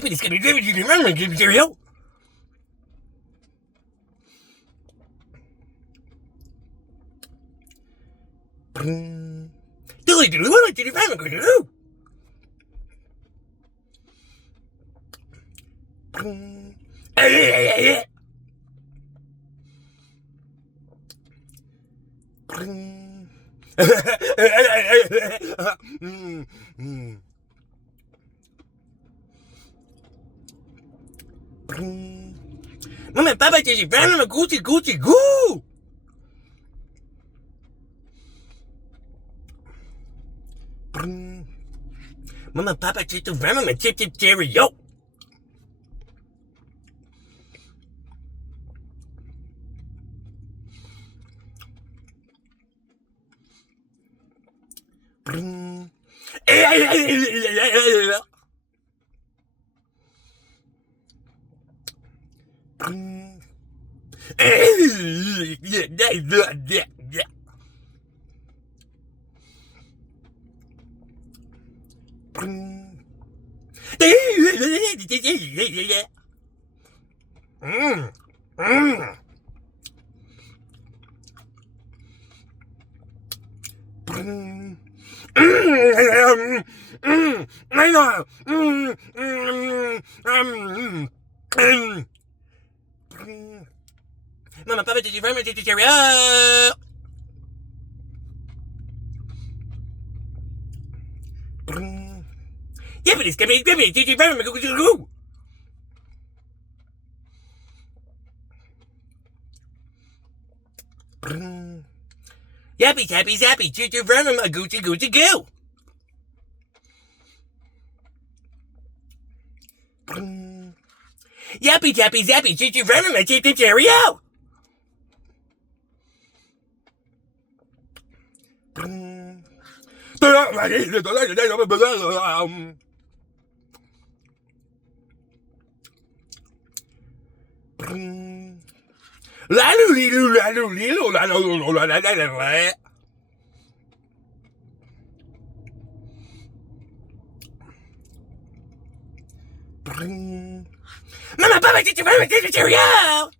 but it's gonna be good. You can run cereal. Dilly dilly, what did you find? Go do. Mama, Papa, did you find a Gucci goo? Mama, Papa, did you find a chip cereal? Mama, Papa, did you find my cereal? Yeah, but it's gonna be did you find my goo? Yappy, tappy, zappy, did you find my Gucci goo? Yappy, tappy, zappy, did you find my cereal? Mama, Papa, did you find my cereal?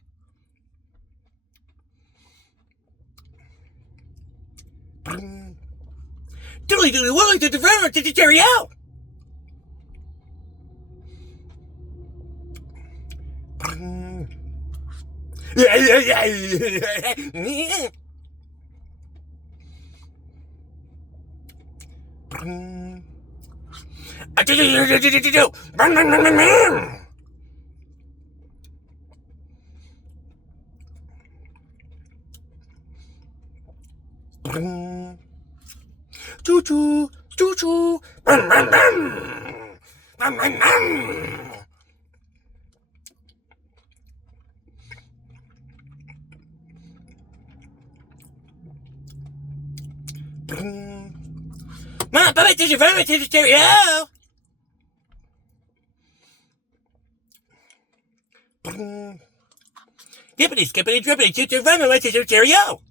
Doodly doodly woodly, did you find my cereal? Choo choo, choo choo. Mama, Papa, did you find my cereal? Skippity, skippity, drippity, did you find my cereal?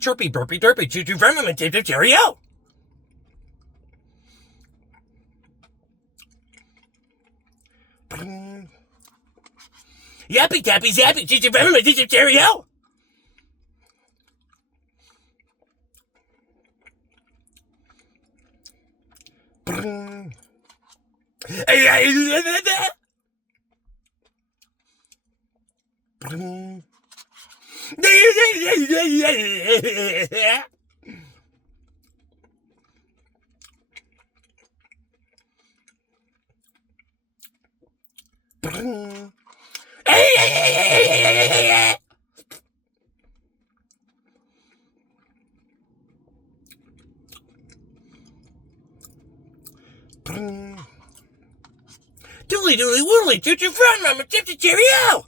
Chirpy, burpy, derpy, did you find my cereal? Yappy, tappy, zappy, did you find my cereal? Doodly doodly woodly, did you find my cereal?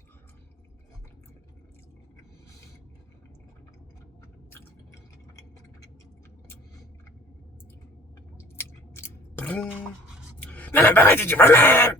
Mama, Papa, did you find them?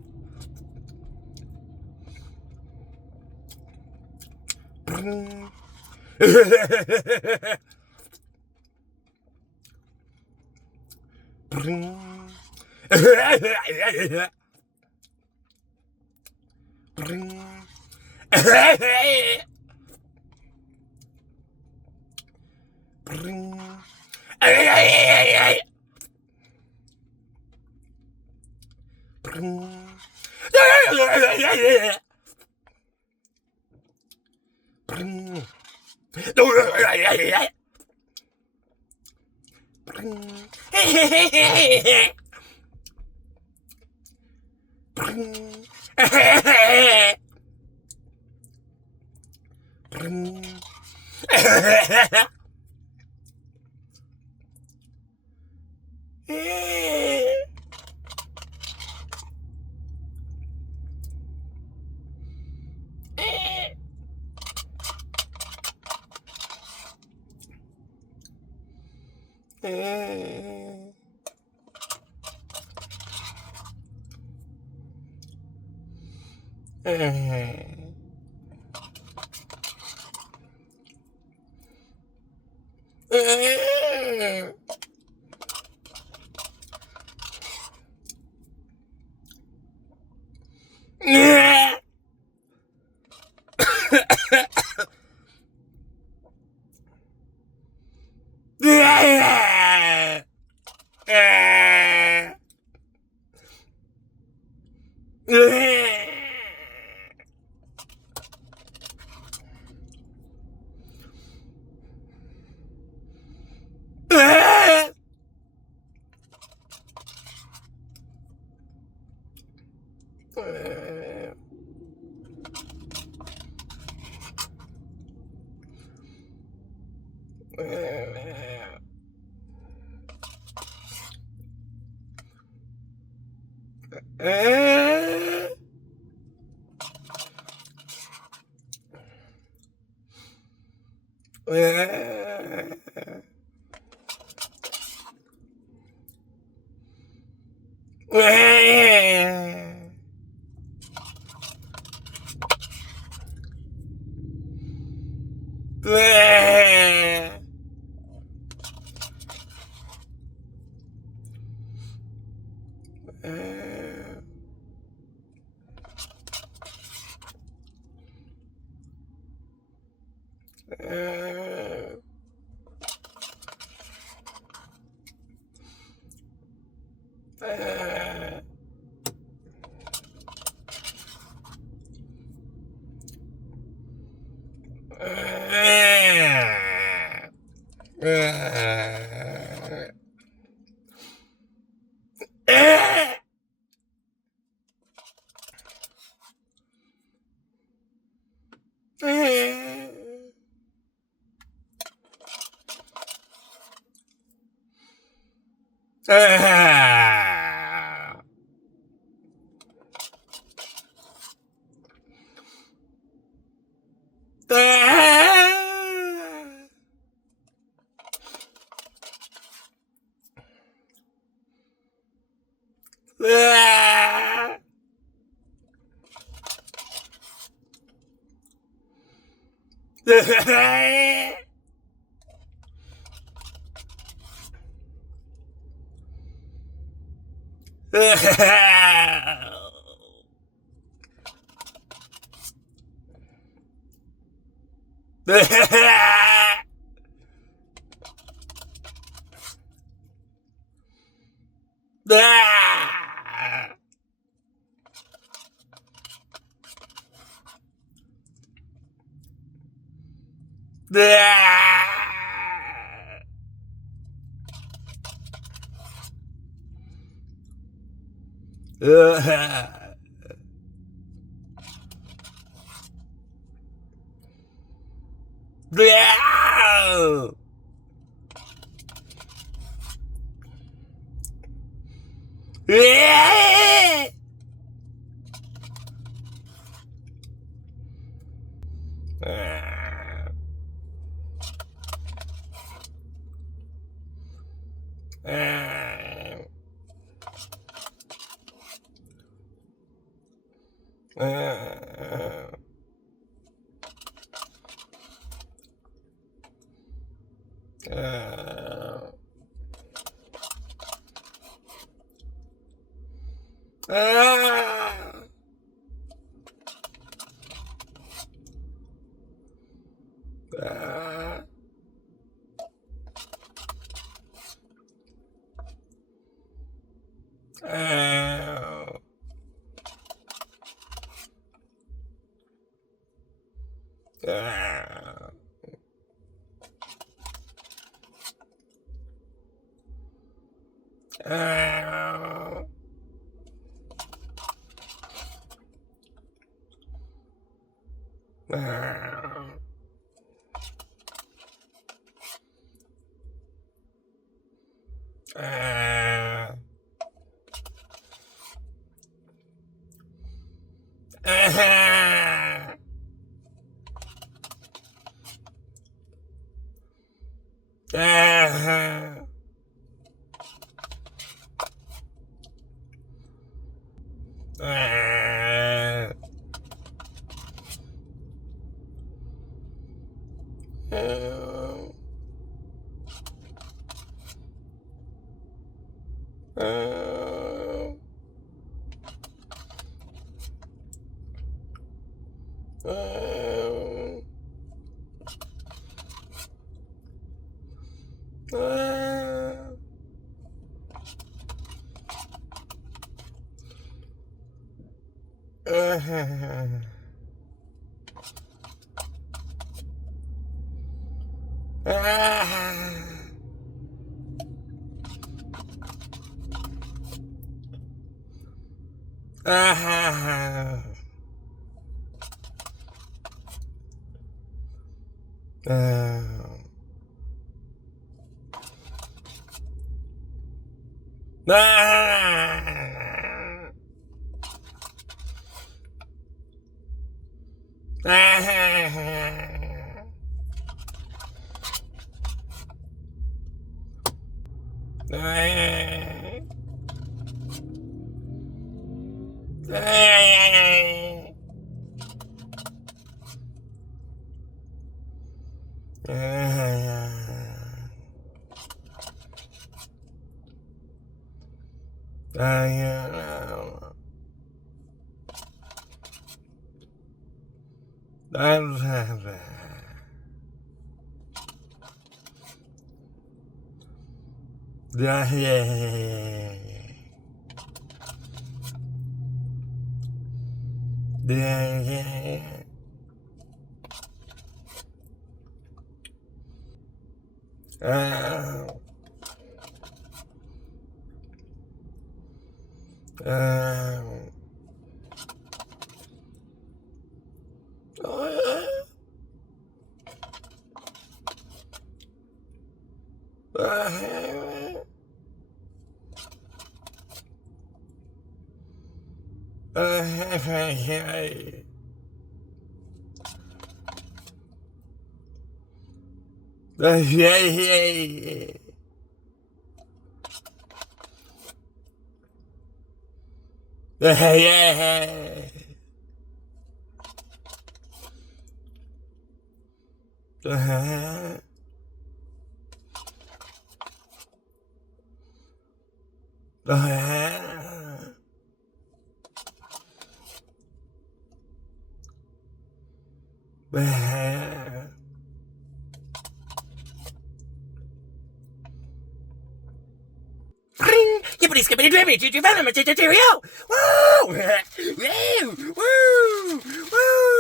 Yippity skippity drippity, choo choo venom, choo choo cheerio! Woo! Woo! Woo! Woo!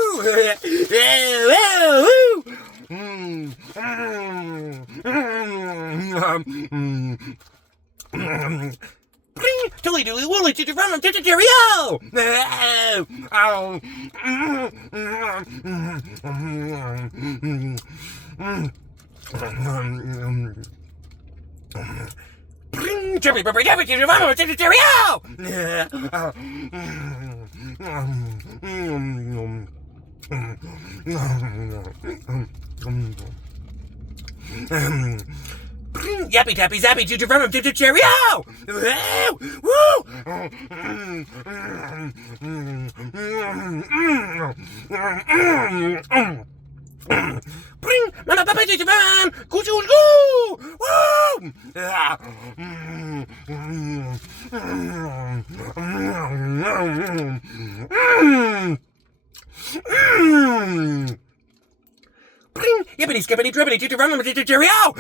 Woo! Tooly dooly woolly, choo choo venom, choo choo cheerio! Chirpy, burpy, dappy, choo choo venom, choo choo cheerio! Yappy tappy zappy choo choo venom choo choo cheerio! Bring mama papa choo choo venom! Goo choo goo! Woo! Yippity skippity drippity choo run cheerio!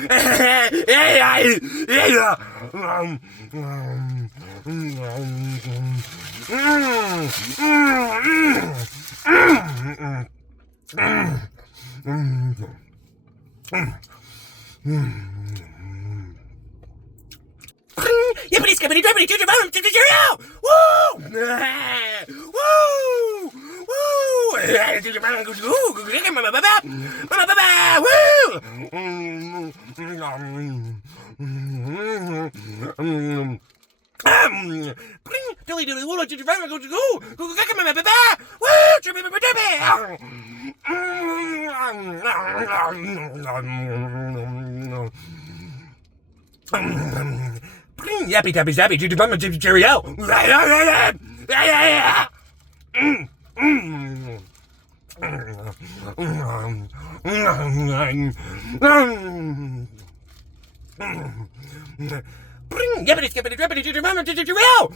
Yippity skippity drippity choo run cheerio! Woo! Woo! Dilly dilly woo! Go Yappy tappy zappy cheerio! Yippity skippity drippity cheerio!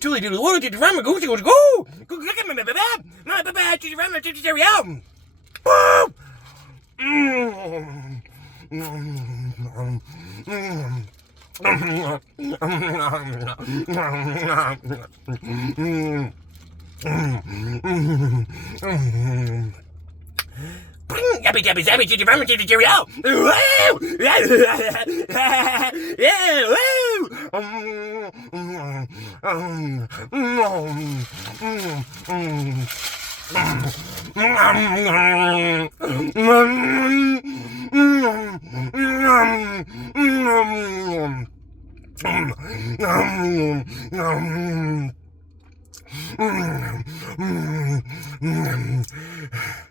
Tully doodle woo! Go look at me, cheerio! Woo! Yappy tappy zappy cheerio! Woo!